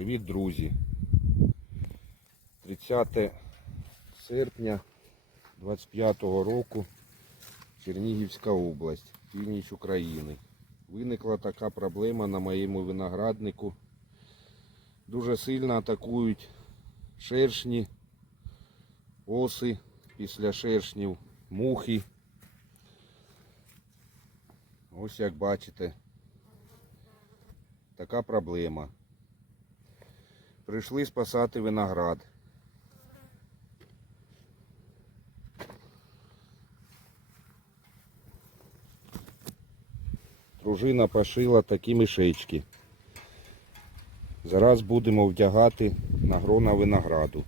Привіт, друзі! 30 серпня 25-го року Чернігівська область, північ України. Виникла така проблема на моєму винограднику. Дуже сильно атакують шершні, оси, після шершнів, мухи. Ось як бачите, така проблема. Прийшли спасати виноград. Дружина пошила такі мішечки. Зараз будемо вдягати на грона винограду.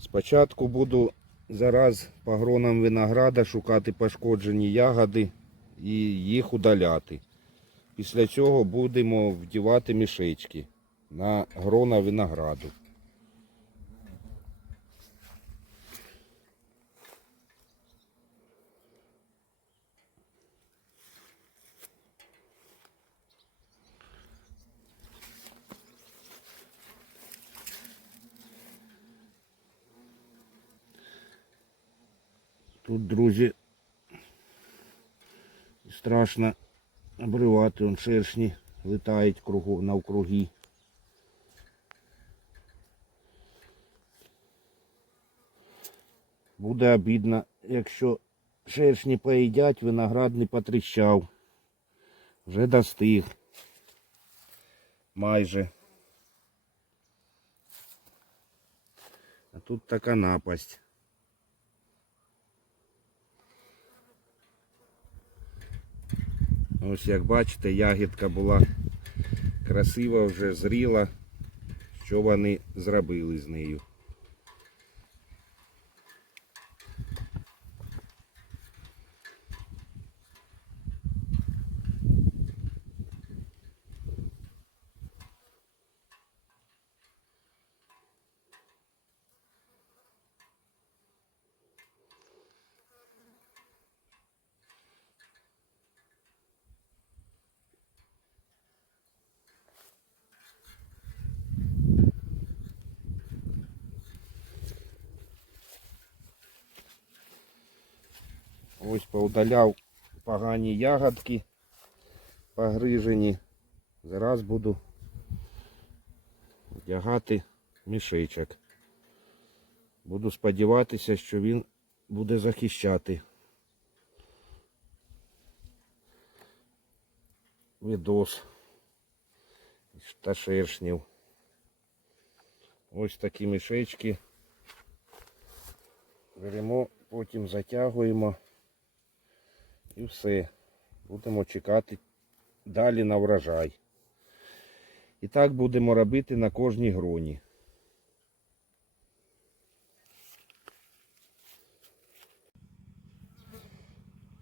Спочатку буду зараз по гронам винограда шукати пошкоджені ягоди і їх удаляти. Після цього будемо вдівати мішечки на грона винограду. Тут, друзі, страшно обривати, он шершні летають кругу, навкруги. Буде обідно, якщо шершні поїдять, виноград не потріщав. Вже достиг. Майже. А тут така напасть. Ось як бачите, ягідка була красива, вже зріла. Що вони зробили з нею? Ось поудаляв погані ягодки погрижені. Зараз буду вдягати мішечок. Буду сподіватися, що він буде захищати відос та шершнів. Ось такі мішечки. Беремо, потім затягуємо. І все. Будемо чекати далі на врожай. І так будемо робити на кожній гроні.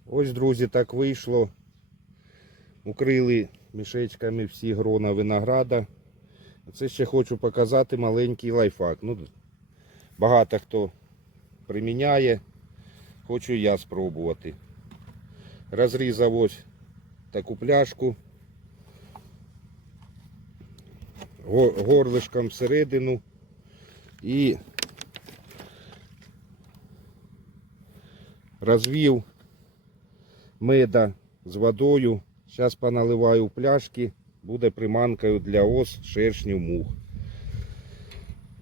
Ось, друзі, так вийшло. Укрили мішечками всі грона винограда. Це ще хочу показати маленький лайфхак. Ну, багато хто приміняє. Хочу я спробувати. Розрізав ось таку пляшку. Горлишком всередину і розвів меда з водою. Зараз поналиваю в пляшки, буде приманкою для ос, шершнів, мух.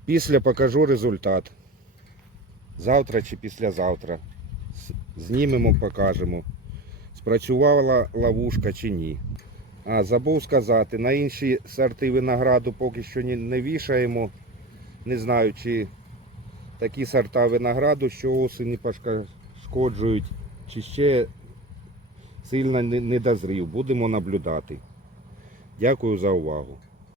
Після покажу результат. Завтра чи післязавтра. Знімемо, покажемо спрацювала ловушка чи ні. А, забув сказати, на інші сорти винограду поки що не вішаємо. Не знаю, чи такі сорта винограду, що осені пошкоджують, чи ще сильно не дозрів. Будемо наблюдати. Дякую за увагу.